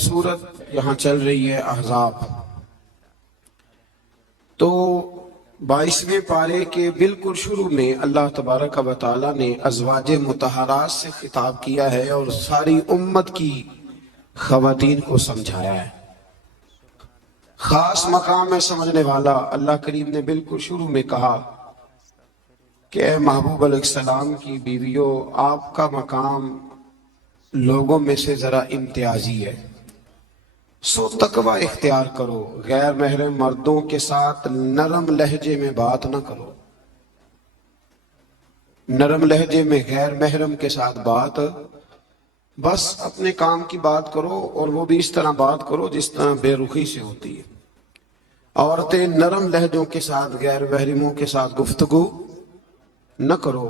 سورت یہاں چل رہی ہے احزاب، تو 22ویں پارے کے بالکل شروع میں اللہ تبارک و تعالیٰ نے ازواج مطہرات سے خطاب کیا ہے اور ساری امت کی خواتین کو سمجھایا ہے۔ خاص مقام ہے سمجھنے والا۔ اللہ کریم نے بالکل شروع میں کہا کہ اے محبوب علیہ السلام کی بیویوں، آپ کا مقام لوگوں میں سے ذرا امتیازی ہے، سو تقوی اختیار کرو، غیر محرم مردوں کے ساتھ نرم لہجے میں بات نہ کرو۔ نرم لہجے میں غیر محرم کے ساتھ بات، بس اپنے کام کی بات کرو، اور وہ بھی اس طرح بات کرو جس طرح بے رخی سے ہوتی ہے۔ عورتیں نرم لہجوں کے ساتھ غیر محرموں کے ساتھ گفتگو نہ کرو۔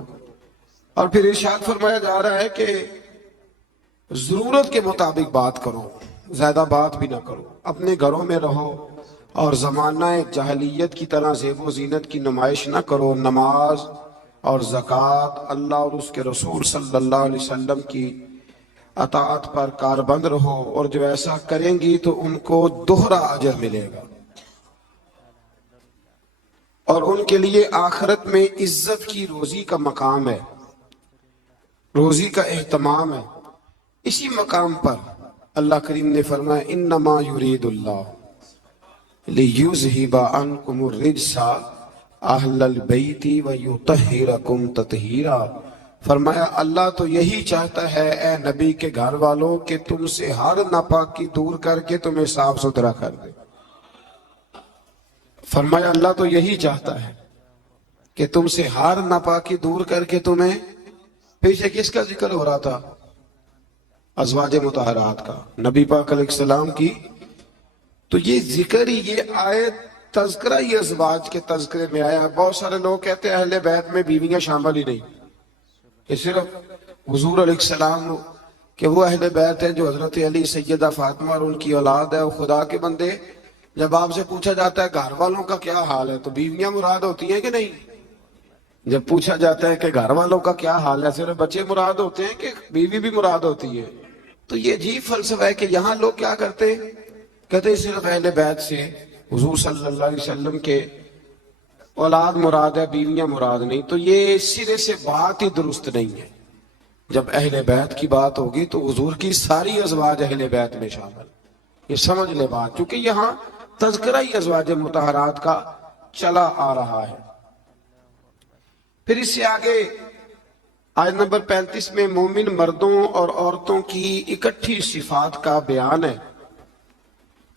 اور پھر ارشاد فرمایا جا رہا ہے کہ ضرورت کے مطابق بات کرو، زیادہ بات بھی نہ کرو، اپنے گھروں میں رہو اور زمانہ جاہلیت کی طرح زیب و زینت کی نمائش نہ کرو۔ نماز اور زکوٰۃ، اللہ اور اس کے رسول صلی اللہ علیہ وسلم کی اطاعت پر کاربند رہو، اور جو ایسا کریں گی تو ان کو دوہرا اجر ملے گا، اور ان کے لیے آخرت میں عزت کی روزی کا مقام ہے، روزی کا اہتمام ہے۔ اسی مقام پر اللہ کریم نے فرمایا انما یرید اللہ لیذہب عنکم الرجس اہل البیت ویطہرکم تطہیرا۔ فرمایا اللہ تو یہی چاہتا ہے اے نبی کے گھر والوں کہ تم سے ہر ناپاکی دور کر کے تمہیں صاف ستھرا کر دے۔ فرمایا اللہ تو یہی چاہتا ہے کہ تم سے ہر ناپاکی دور کر کے تمہیں، پیچھے کس کا ذکر ہو رہا تھا؟ ازواج مطہرات کا، نبی پاک علیہ السلام کی۔ تو یہ ذکر ہی، یہ آیت تذکرہ ہی ازواج کے تذکرے میں آیا۔ بہت سارے لوگ کہتے ہیں اہل بیت میں بیویاں شامل ہی نہیں، یہ صرف حضور علیہ السلام کہ وہ اہل بیت ہیں جو حضرت علی، سیدہ فاطمہ اور ان کی اولاد ہے۔ وہ خدا کے بندے، جب آپ سے پوچھا جاتا ہے گھر والوں کا کیا حال ہے تو بیویاں مراد ہوتی ہیں کہ نہیں؟ جب پوچھا جاتا ہے کہ گھر والوں کا کیا حال ہے، صرف بچے مراد ہوتے ہیں کہ بیوی بھی مراد ہوتی ہے؟ تو یہ عجیب فلسفہ ہے کہ یہاں لوگ کیا کرتے ہیں، کہتے ہیں صرف اہل بیت سے حضور صلی اللہ علیہ وسلم کے اولاد مراد ہے، بیویاں مراد نہیں۔ تو یہ سرے سے بات ہی درست نہیں ہے۔ جب اہل بیت کی بات ہوگی تو حضور کی ساری ازواج اہل بیت میں شامل، یہ سمجھ لے بات، کیونکہ یہاں تذکرہ ہی ازواج مطہرات کا چلا آ رہا ہے۔ پھر اس سے آگے آیت نمبر 35 میں مومن مردوں اور عورتوں کی اکٹھی صفات کا بیان ہے۔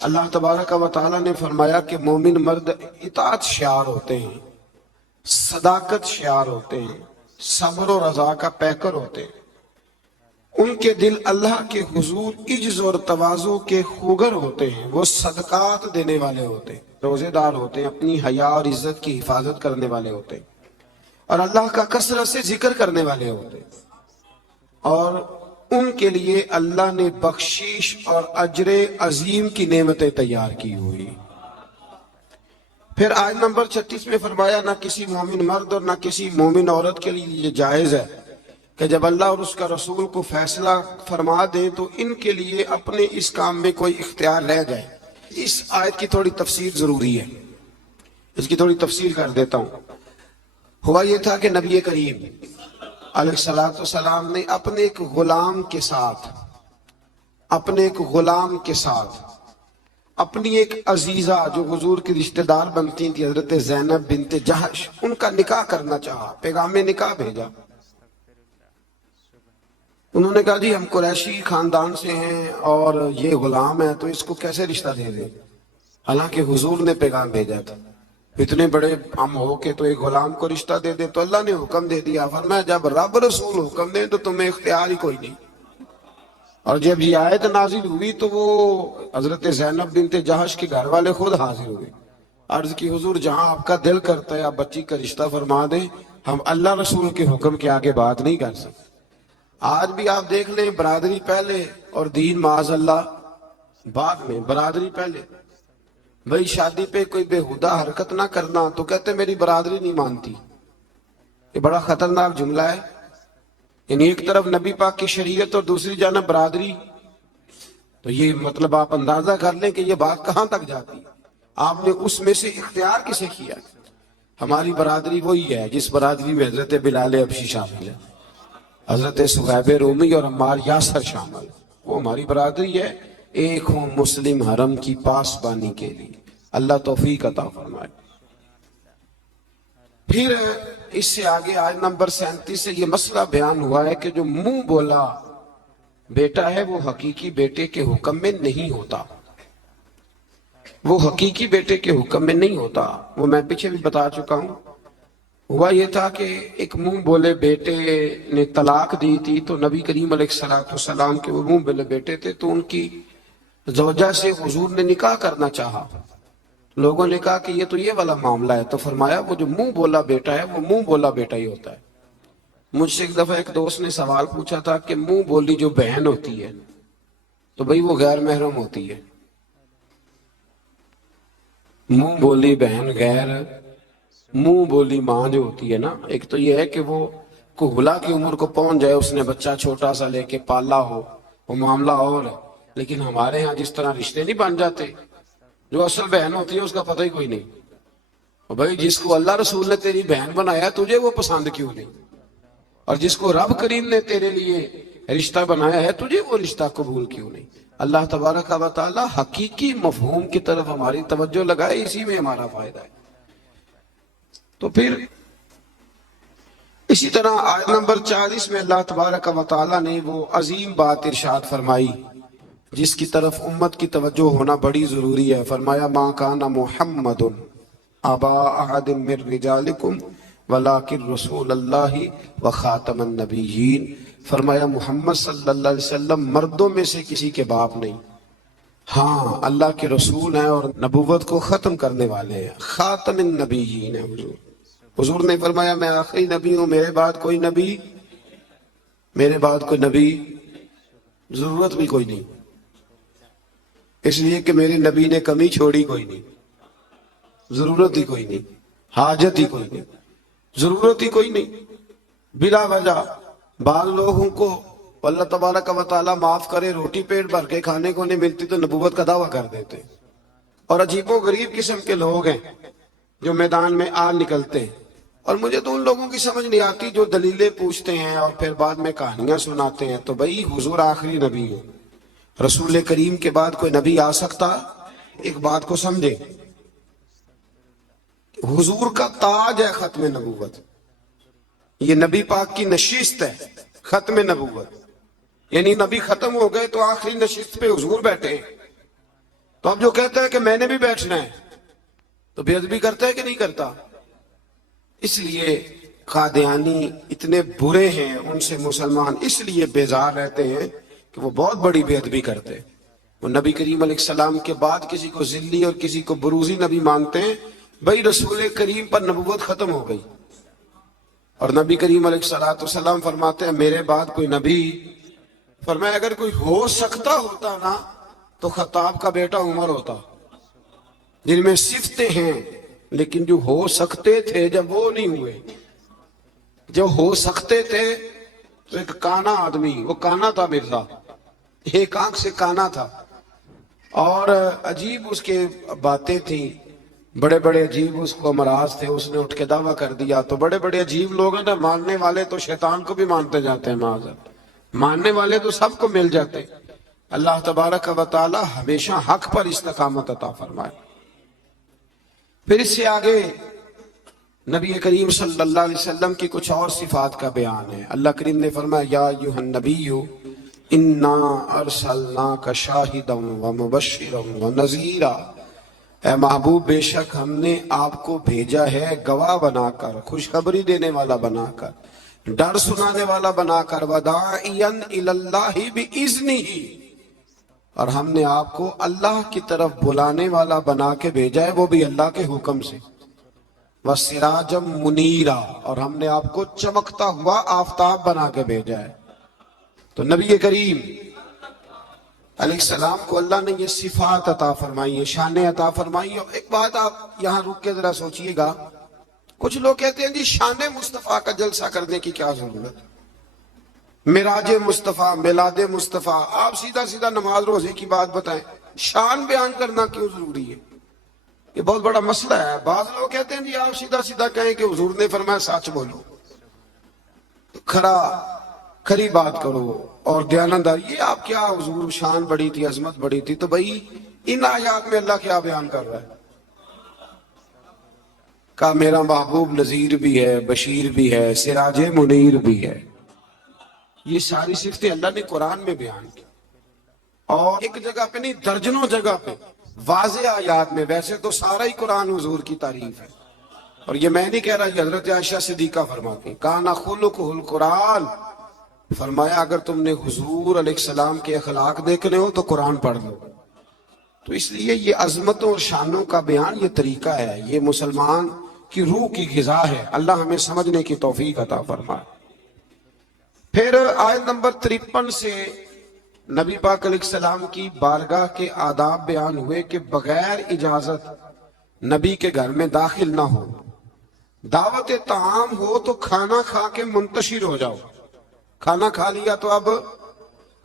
اللہ تبارک و تعالیٰ نے فرمایا کہ مومن مرد اطاعت شعار ہوتے ہیں، صداقت شعار ہوتے ہیں، صبر و رضا کا پیکر ہوتے ہیں۔ ان کے دل اللہ کے حضور عجز اور تواضع کے خوگر ہوتے ہیں۔ وہ صدقات دینے والے ہوتے ہیں، روزے دار ہوتے ہیں، اپنی حیا اور عزت کی حفاظت کرنے والے ہوتے ہیں، اور اللہ کا کثرت سے ذکر کرنے والے ہوتے ہیں، اور ان کے لیے اللہ نے بخشش اور اجر عظیم کی نعمتیں تیار کی ہوئی۔ پھر آیت نمبر 36 میں فرمایا نہ کسی مومن مرد اور نہ کسی مومن عورت کے لیے یہ جائز ہے کہ جب اللہ اور اس کا رسول کو فیصلہ فرما دیں تو ان کے لیے اپنے اس کام میں کوئی اختیار رہ جائے۔ اس آیت کی تھوڑی تفسیر ضروری ہے، اس کی تھوڑی تفسیر کر دیتا ہوں۔ ہوا یہ تھا کہ نبی کریم علیہ السلام نے اپنے ایک غلام کے ساتھ، اپنی ایک عزیزہ جو حضور کی رشتہ دار بنتی تھی، حضرت زینب بنت جہش، ان کا نکاح کرنا چاہا، پیغام نکاح بھیجا۔ انہوں نے کہا جی ہم قریشی خاندان سے ہیں اور یہ غلام ہے تو اس کو کیسے رشتہ دے دیں؟ حالانکہ حضور نے پیغام بھیجا تھا، اتنے بڑے ہم ہو کے تو ایک غلام کو رشتہ دے دے؟ تو اللہ نے حکم دے دیا، فرمایا جب رب رسول حکم دیں تو تمہیں اختیار ہی کوئی نہیں۔ اور جب یہ آیت نازل ہوئی تو وہ حضرت زینب بنت جہش کے گھر والے خود حاضر ہوئے، عرض کی حضور جہاں آپ کا دل کرتا ہے آپ بچی کا رشتہ فرما دیں، ہم اللہ رسول کے حکم کے آگے بات نہیں کر سکتے۔ آج بھی آپ دیکھ لیں، برادری پہلے اور دین معاذ اللہ بعد میں۔ برادری پہلے، بھئی شادی پہ کوئی بےہودہ حرکت نہ کرنا تو کہتے میری برادری نہیں مانتی۔ یہ بڑا خطرناک جملہ ہے، یعنی ایک طرف نبی پاک کی شریعت اور دوسری جانب برادری۔ تو یہ مطلب آپ اندازہ کر لیں کہ یہ بات کہاں تک جاتی ہے. آپ نے اس میں سے اختیار کسے کیا؟ ہماری برادری وہی ہے جس برادری میں حضرت بلال حبشی شامل ہے، حضرت صہیب رومی اور عمار یاسر شامل، وہ ہماری برادری ہے. ایک ہوں مسلم حرم کی پاسبانی کے لیے. اللہ توفیق عطا فرمائے. پھر اس سے آگے آیت نمبر 37 سے یہ مسئلہ بیان ہوا ہے کہ جو منہ بولا بیٹا ہے وہ حقیقی بیٹے کے حکم میں نہیں ہوتا. وہ حقیقی بیٹے کے حکم میں نہیں ہوتا. وہ میں پیچھے بھی بتا چکا ہوں. ہوا یہ تھا کہ ایک منہ بولے بیٹے نے طلاق دی تھی تو نبی کریم علیہ السلام کے وہ منہ بولے بیٹے تھے تو ان کی زوجہ سے حضور نے نکاح کرنا چاہا. لوگوں نے کہا کہ یہ تو یہ والا معاملہ ہے، تو فرمایا وہ جو منہ بولا بیٹا ہے وہ منہ بولا بیٹا ہی ہوتا ہے. مجھ سے ایک دفعہ ایک دوست نے سوال پوچھا تھا کہ منہ بولی جو بہن ہوتی ہے تو بھئی وہ غیر محرم ہوتی ہے. منہ بولی بہن غیر، منہ بولی ماں جو ہوتی ہے نا، ایک تو یہ ہے کہ وہ کہلا کی عمر کو پہنچ جائے، اس نے بچہ چھوٹا سا لے کے پالا ہو، وہ معاملہ اور ہے. لیکن ہمارے ہاں جس طرح رشتے نہیں بن جاتے، جو اصل بہن ہوتی ہے اس کا پتہ ہی کوئی نہیں. اور بھائی جس کو اللہ رسول نے تیری بہن بنایا تجھے وہ پسند کیوں نہیں؟ اور جس کو رب کریم نے تیرے لیے رشتہ بنایا ہے تجھے وہ رشتہ قبول کیوں نہیں؟ اللہ تبارک و تعالی حقیقی مفہوم کی طرف ہماری توجہ لگائے، اسی میں ہمارا فائدہ ہے. تو پھر اسی طرح آیت نمبر 40 میں اللہ تبارک و تعالی نے وہ عظیم بات ارشاد فرمائی جس کی طرف امت کی توجہ ہونا بڑی ضروری ہے. فرمایا ما کان محمد ابا احد من رجالکم ولکن رسول اللہ وخاتم النبیین. فرمایا محمد صلی اللہ علیہ وسلم مردوں میں سے کسی کے باپ نہیں، ہاں اللہ کے رسول ہیں اور نبوت کو ختم کرنے والے ہیں، خاتم النبیین ہیں. حضور نے فرمایا میں آخری نبی ہوں، میرے بعد کوئی نبی، میرے بعد کوئی نبی ضرورت بھی کوئی نہیں، اس لیے کہ میرے نبی نے کمی چھوڑی کوئی نہیں، ضرورت ہی کوئی نہیں، حاجت ہی کوئی نہیں، ضرورت ہی کوئی نہیں. بلا وجہ بعض لوگوں کو اللہ تبارک و تعالیٰ معاف کرے روٹی پیٹ بھر کے کھانے کو نہیں ملتی تو نبوت کا دعویٰ کر دیتے. اور عجیب و غریب قسم کے لوگ ہیں جو میدان میں آ نکلتے ہیں، اور مجھے تو ان لوگوں کی سمجھ نہیں آتی جو دلیلیں پوچھتے ہیں اور پھر بعد میں کہانیاں سناتے ہیں. تو بھئی حضور آخری نبی ہے، رسول کریم کے بعد کوئی نبی آ سکتا؟ ایک بات کو سمجھیں، حضور کا تاج ہے ختم نبوت، یہ نبی پاک کی نشست ہے ختم نبوت، یعنی نبی ختم ہو گئے تو آخری نشست پہ حضور بیٹھے ہیں. تو اب جو کہتا ہے کہ میں نے بھی بیٹھنا ہے تو بے ادبی کرتا ہے کہ نہیں کرتا؟ اس لیے قادیانی اتنے برے ہیں، ان سے مسلمان اس لیے بیزار رہتے ہیں کہ وہ بہت بڑی بے ادبی کرتے ہیں. وہ نبی کریم علیہ السلام کے بعد کسی کو ذلی اور کسی کو بروزی نبی مانتے ہیں. بھئی رسول کریم پر نبوت ختم ہو گئی اور نبی کریم علیہ السلام فرماتے ہیں میرے بعد کوئی نبی. فرمایا اگر کوئی ہو سکتا ہوتا نا تو خطاب کا بیٹا عمر ہوتا، جن میں صفتیں ہیں لیکن جو ہو سکتے تھے جب وہ نہیں ہوئے. جو ہو سکتے تھے تو ایک کانا آدمی، وہ کانا تھا مرزا، ایک آنکھ سے کانا تھا اور عجیب اس کے باتیں تھیں، بڑے بڑے عجیب اس کو امراض تھے. اس نے اٹھ کے دعویٰ کر دیا. تو بڑے بڑے عجیب لوگ ہیں نا، ماننے والے تو شیطان کو بھی مانتے جاتے ہیں، معاذ ماننے والے تو سب کو مل جاتے. اللہ تبارک و تعالی ہمیشہ حق پر استقامت عطا فرمائے. پھر اس سے آگے نبی کریم صلی اللہ علیہ وسلم کی کچھ اور صفات کا بیان ہے. اللہ کریم نے فرمایا یا ایھا النبی انا ارسلناک شاہدا ومبشرا ونذیرا، اے محبوب بے شک ہم نے آپ کو بھیجا ہے گواہ بنا کر، خوشخبری دینے والا بنا کر، ڈر سنانے والا بنا کر، وداعیا الی اللہ باذنہ، اور ہم نے آپ کو اللہ کی طرف بلانے والا بنا کے بھیجا ہے وہ بھی اللہ کے حکم سے، وسراجا منیرا، اور ہم نے آپ کو چمکتا ہوا آفتاب بنا کے بھیجا ہے. تو نبی کریم علیہ السلام کو اللہ نے یہ صفات عطا فرمائی ہے، شانیں عطا فرمائی. اور ایک بات آپ یہاں رک کے ذرا سوچئے گا، کچھ لوگ کہتے ہیں جی شان مصطفیٰ کا جلسہ کرنے کی کیا ضرورت؟ معراج مصطفیٰ، میلاد مصطفیٰ، آپ سیدھا سیدھا نماز روزے کی بات بتائیں، شان بیان کرنا کیوں ضروری ہے؟ یہ بہت بڑا مسئلہ ہے۔ بعض لوگ کہتے ہیں جی آپ سیدھا سیدھا کہیں کہ حضور نے فرمایا سچ بولو، کھری بات کرو اور دیانتدار۔ یہ آپ کیا حضور شان بڑی تھی، عظمت بڑی تھی، تو بھائی ان آیات میں اللہ کیا بیان کر رہا ہے؟ کہا میرا محبوب نذیر بھی ہے، بشیر بھی ہے، سراج منیر بھی ہے۔ یہ ساری صفتیں اللہ نے قرآن میں بیان کی، اور ایک جگہ پہ نہیں، درجنوں جگہ پہ واضح آیات میں۔ ویسے تو سارا ہی قرآن حضور کی تعریف ہے، اور یہ میں نہیں کہہ رہا، یہ حضرت عائشہ صدیقہ فرماتی، کانا خلقہ القرآن، فرمایا اگر تم نے حضور علیہ السلام کے اخلاق دیکھنے ہو تو قرآن پڑھ لو۔ تو اس لیے یہ عظمتوں اور شانوں کا بیان یہ طریقہ ہے، یہ مسلمان کی روح کی غذا ہے۔ اللہ ہمیں سمجھنے کی توفیق عطا فرمائے۔ پھر آیت نمبر 53 سے نبی پاک علیہ السلام کی بارگاہ کے آداب بیان ہوئے کہ بغیر اجازت نبی کے گھر میں داخل نہ ہو، دعوت طعام ہو تو کھانا کھا کے منتشر ہو جاؤ۔ کھانا کھا لیا تو اب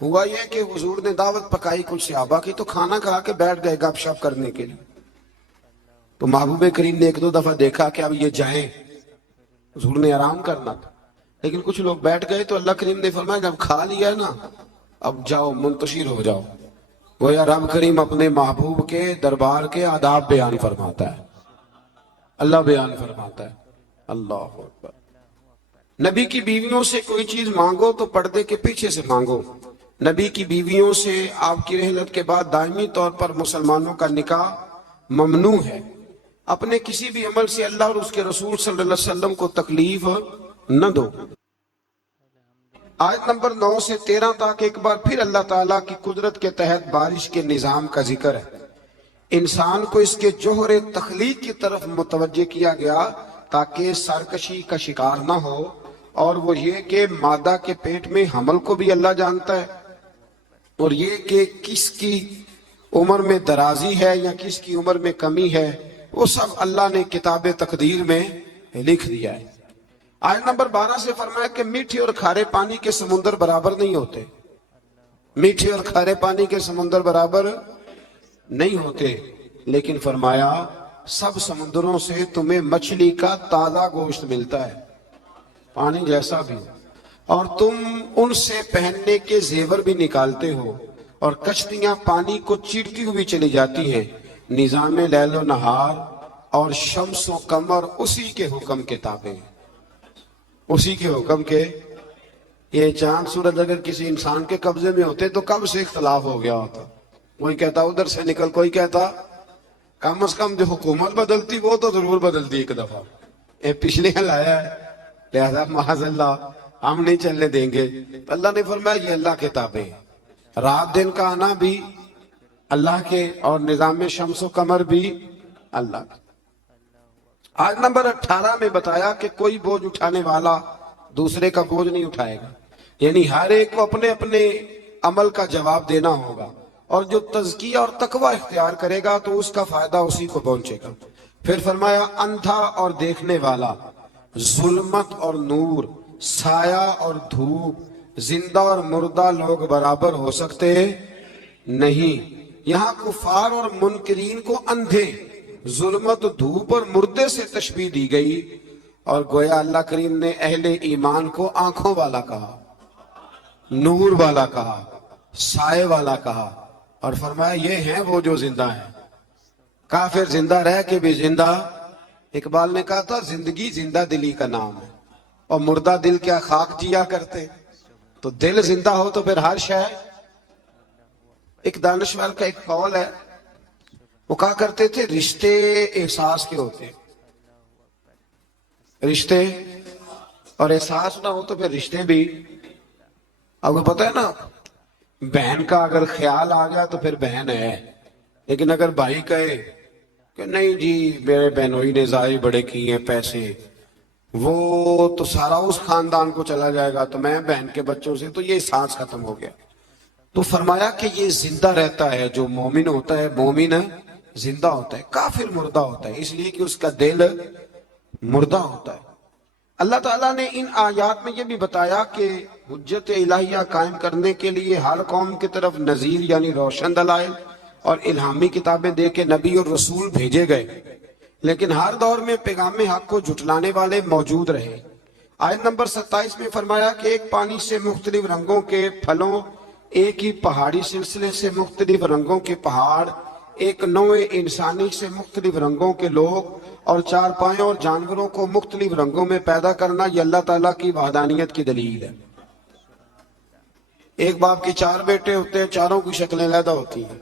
ہوا یہ کہ حضور نے دعوت پکائی کچھ صحابہ کی، تو کھانا کھا کے بیٹھ گئے گپ شپ کرنے کے لیے۔ تو محبوب کریم نے ایک دو دفعہ دیکھا کہ اب یہ جائیں، حضور نے آرام کرنا تھا، لیکن کچھ لوگ بیٹھ گئے تو اللہ کریم نے فرمایا جب کھا لیا نا اب جاؤ منتشر ہو جاؤ۔ گویا رب کریم اپنے محبوب کے دربار کے آداب بیان فرماتا ہے، اللہ بیان فرماتا ہے۔ اللہ اکبر۔ نبی کی بیویوں سے کوئی چیز مانگو تو پردے کے پیچھے سے مانگو۔ نبی کی بیویوں سے آپ کی رحلت کے بعد دائمی طور پر مسلمانوں کا نکاح ممنوع ہے۔ اپنے کسی بھی عمل سے اللہ اور اس کے رسول صلی اللہ علیہ وسلم کو تکلیف نہ دو۔ آیت نمبر 9 سے 13 تک ایک بار پھر اللہ تعالیٰ کی قدرت کے تحت بارش کے نظام کا ذکر ہے۔ انسان کو اس کے جوہر تخلیق کی طرف متوجہ کیا گیا تاکہ سرکشی کا شکار نہ ہو، اور وہ یہ کہ مادہ کے پیٹ میں حمل کو بھی اللہ جانتا ہے، اور یہ کہ کس کی عمر میں درازی ہے یا کس کی عمر میں کمی ہے وہ سب اللہ نے کتاب تقدیر میں لکھ دیا ہے۔ آیت نمبر 12 سے فرمایا کہ میٹھے اور کھارے پانی کے سمندر برابر نہیں ہوتے، میٹھے اور کھارے پانی کے سمندر برابر نہیں ہوتے، لیکن فرمایا سب سمندروں سے تمہیں مچھلی کا تازہ گوشت ملتا ہے، پانی جیسا بھی، اور تم ان سے پہننے کے زیور بھی نکالتے ہو، اور کشتیاں پانی کو چیرتی ہوئی چلی جاتی ہیں۔ نظام لیل و نہار اور شمس و قمر اسی کے حکم کے تابع ہیں، اسی کے حکم کے۔ یہ چاند سورج اگر کسی انسان کے قبضے میں ہوتے تو کب سے اختلاف ہو گیا ہوتا، کوئی کہتا ادھر سے نکل، کوئی کہتا کم از کم جو حکومت بدلتی وہ تو ضرور بدلتی ایک دفعہ، یہ پچھلے لایا ہے لہذا معاذ اللہ ہم نہیں چلنے دیں گے۔ اللہ نے فرمایا یہ اللہ کے تابع ہے، رات دن کا آنا بھی اللہ کے، اور نظام شمس و قمر بھی اللہ کے۔ آیت نمبر 18 میں بتایا کہ کوئی بوجھ اٹھانے والا دوسرے کا بوجھ نہیں اٹھائے گا، یعنی ہر ایک کو اپنے اپنے عمل کا جواب دینا ہوگا، اور جو تزکیہ اور تقوی اختیار کرے گا تو اس کا فائدہ اسی کو پہنچے گا۔ پھر فرمایا اندھا اور دیکھنے والا، ظلمت اور نور، سایہ اور دھوپ، زندہ اور مردہ لوگ برابر ہو سکتے نہیں۔ یہاں کفار اور منکرین کو اندھے، ظلمت، دھوپ اور مردے سے تشبیہ دی گئی، اور گویا اللہ کریم نے اہل ایمان کو آنکھوں والا کہا، نور والا کہا، سائے والا کہا، اور فرمایا یہ ہیں وہ جو زندہ ہیں۔ کافر زندہ رہ کے بھی زندہ، اقبال نے کہا تھا زندگی زندہ دلی کا نام ہے، اور مردہ دل کیا خاک جیا کرتے، تو دل زندہ ہو تو پھر ہر شے۔ ایک دانشور کا ایک قول ہے، وہ کہا کرتے تھے رشتے احساس کے ہوتے، رشتے اور احساس نہ ہو تو پھر رشتے بھی۔ اب کو پتہ ہے نا، بہن کا اگر خیال آ گیا تو پھر بہن ہے، لیکن اگر بھائی کہے کہ نہیں جی میرے بہنوئی نے ضائع بڑے کیے ہیں پیسے، وہ تو سارا اس خاندان کو چلا جائے گا تو میں بہن کے بچوں سے، تو یہ احساس ختم ہو گیا۔ تو فرمایا کہ یہ زندہ رہتا ہے، جو مومن ہوتا ہے، مومن زندہ ہوتا ہے، کافر مردہ ہوتا ہے، اس لیے کہ اس کا دل مردہ ہوتا ہے۔ اللہ تعالیٰ نے ان آیات میں یہ بھی بتایا کہ حجت الہیہ قائم کرنے کے لیے ہر قوم کی طرف نذیر یعنی روشن دلائل اور الہامی کتابیں دے کے نبی اور رسول بھیجے گئے، لیکن ہر دور میں پیغام حق کو جھٹلانے والے موجود رہے۔ آیت نمبر 27 میں فرمایا کہ ایک پانی سے مختلف رنگوں کے پھلوں، ایک ہی پہاڑی سلسلے سے مختلف رنگوں کے پہاڑ، ایک نوع انسانی سے مختلف رنگوں کے لوگ اور چار پایوں اور جانوروں کو مختلف رنگوں میں پیدا کرنا، یہ اللہ تعالیٰ کی وحدانیت کی دلیل ہے۔ ایک باپ کے 4 بیٹے ہوتے ہیں، چاروں کی شکلیں علیحدہ ہوتی ہیں۔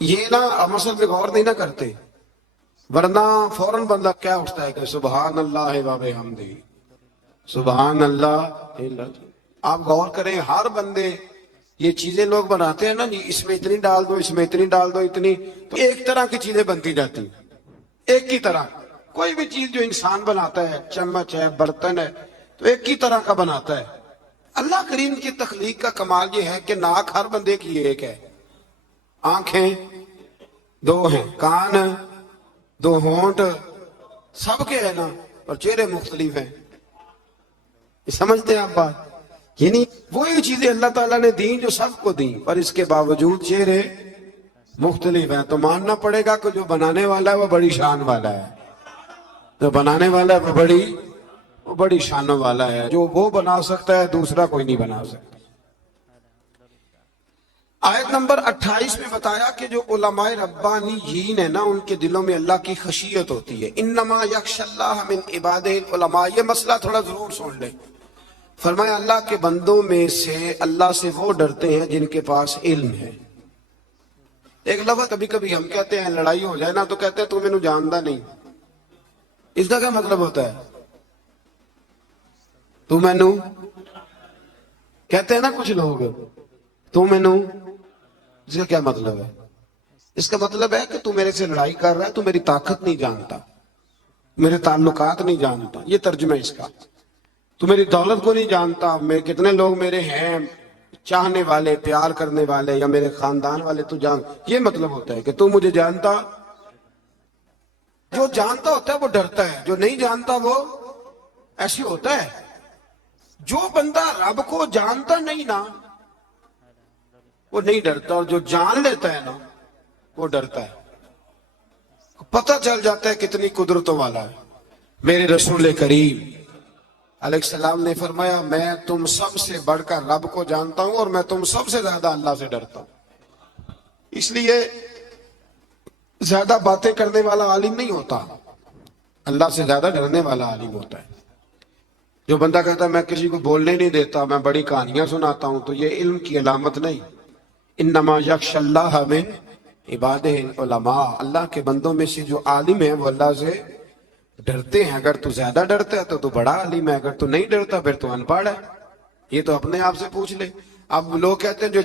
یہ نا مسئلے پہ غور نہیں نہ کرتے، ورنہ فوراً بندہ کیا اٹھتا ہے کہ سبحان اللہ و بحمدہ، سبحان اللہ۔ آپ غور کریں، ہر بندے یہ چیزیں لوگ بناتے ہیں نا جی، اس میں اتنی ڈال دو، اس میں اتنی ڈال دو، اتنی، تو ایک طرح کی چیزیں بنتی جاتی ہیں، ایک کی طرح۔ کوئی بھی چیز جو انسان بناتا ہے، چمچ ہے، برتن ہے، تو ایک کی طرح کا بناتا ہے۔ اللہ کریم کی تخلیق کا کمال یہ ہے کہ ناک ہر بندے کی ایک ہے، آنکھیں 2 ہیں، کان 2 ہونٹ سب کے ہیں نا، اور چہرے مختلف ہیں۔ یہ سمجھتے ہیں آپ بات؟ یعنی وہی چیزیں اللہ تعالیٰ نے دیں جو سب کو دیں، پر اس کے باوجود چہرے مختلف ہیں۔ تو ماننا پڑے گا کہ جو بنانے والا ہے وہ بڑی شان والا ہے، جو بنانے والا ہے وہ بڑی شانوں والا ہے۔ جو وہ بنا سکتا ہے دوسرا کوئی نہیں بنا سکتا۔ آیت نمبر 28 میں بتایا کہ جو علماء ربانیین ہیں نا، ان کے دلوں میں اللہ کی خشیت ہوتی ہے۔ انما یخشی اللہ من عبادہ العلماء، یہ مسئلہ تھوڑا ضرور سن لیں۔ فرمایا اللہ کے بندوں میں سے اللہ سے وہ ڈرتے ہیں جن کے پاس علم ہے۔ ایک لفظ کبھی کبھی ہم کہتے ہیں، لڑائی ہو جائے نا تو کہتے ہیں تو میں نے جانتا نہیں، اس کا کیا مطلب ہوتا ہے؟ تو میں نو کہتے ہیں نا کچھ لوگ، تو میں نو، اس کا کیا مطلب ہے؟ اس کا مطلب ہے کہ تو میرے سے لڑائی کر رہا ہے، تو میری طاقت نہیں جانتا، میرے تعلقات نہیں جانتا، یہ ترجمہ ہے اس کا۔ تو میری دولت کو نہیں جانتا، میں کتنے لوگ میرے ہیں چاہنے والے، پیار کرنے والے، یا میرے خاندان والے تو جان، یہ مطلب ہوتا ہے کہ تو مجھے جانتا۔ جو جانتا ہوتا ہے وہ ڈرتا ہے، جو نہیں جانتا وہ ایسی ہوتا ہے۔ جو بندہ رب کو جانتا نہیں نا وہ نہیں ڈرتا، اور جو جان لیتا ہے نا وہ ڈرتا ہے۔ پتہ چل جاتا ہے کتنی قدرتوں والا ہے۔ میرے رسول کریم علیہ السلام نے فرمایا، میں تم سب سے بڑھ کر رب کو جانتا ہوں، اور میں تم سب سے زیادہ اللہ سے ڈرتا ہوں۔ اس لیے زیادہ باتیں کرنے والا عالم نہیں ہوتا، اللہ سے زیادہ ڈرنے والا عالم ہوتا ہے۔ جو بندہ کہتا ہے میں کسی کو بولنے نہیں دیتا، میں بڑی کہانیاں سناتا ہوں، تو یہ علم کی علامت نہیں۔ انما یخشی اللہ من عبادہ العلماء، اللہ کے بندوں میں سے جو عالم ہیں وہ اللہ سے ڈرتے ہیں۔ اگر تو زیادہ ڈرتا ہے تو بڑا عالم ہے، اگر تو نہیں ڈرتا پھر تو ان پڑھ ہے۔ یہ تو اپنے آپ سے پوچھ لے۔ اب لوگ کہتے ہیں جو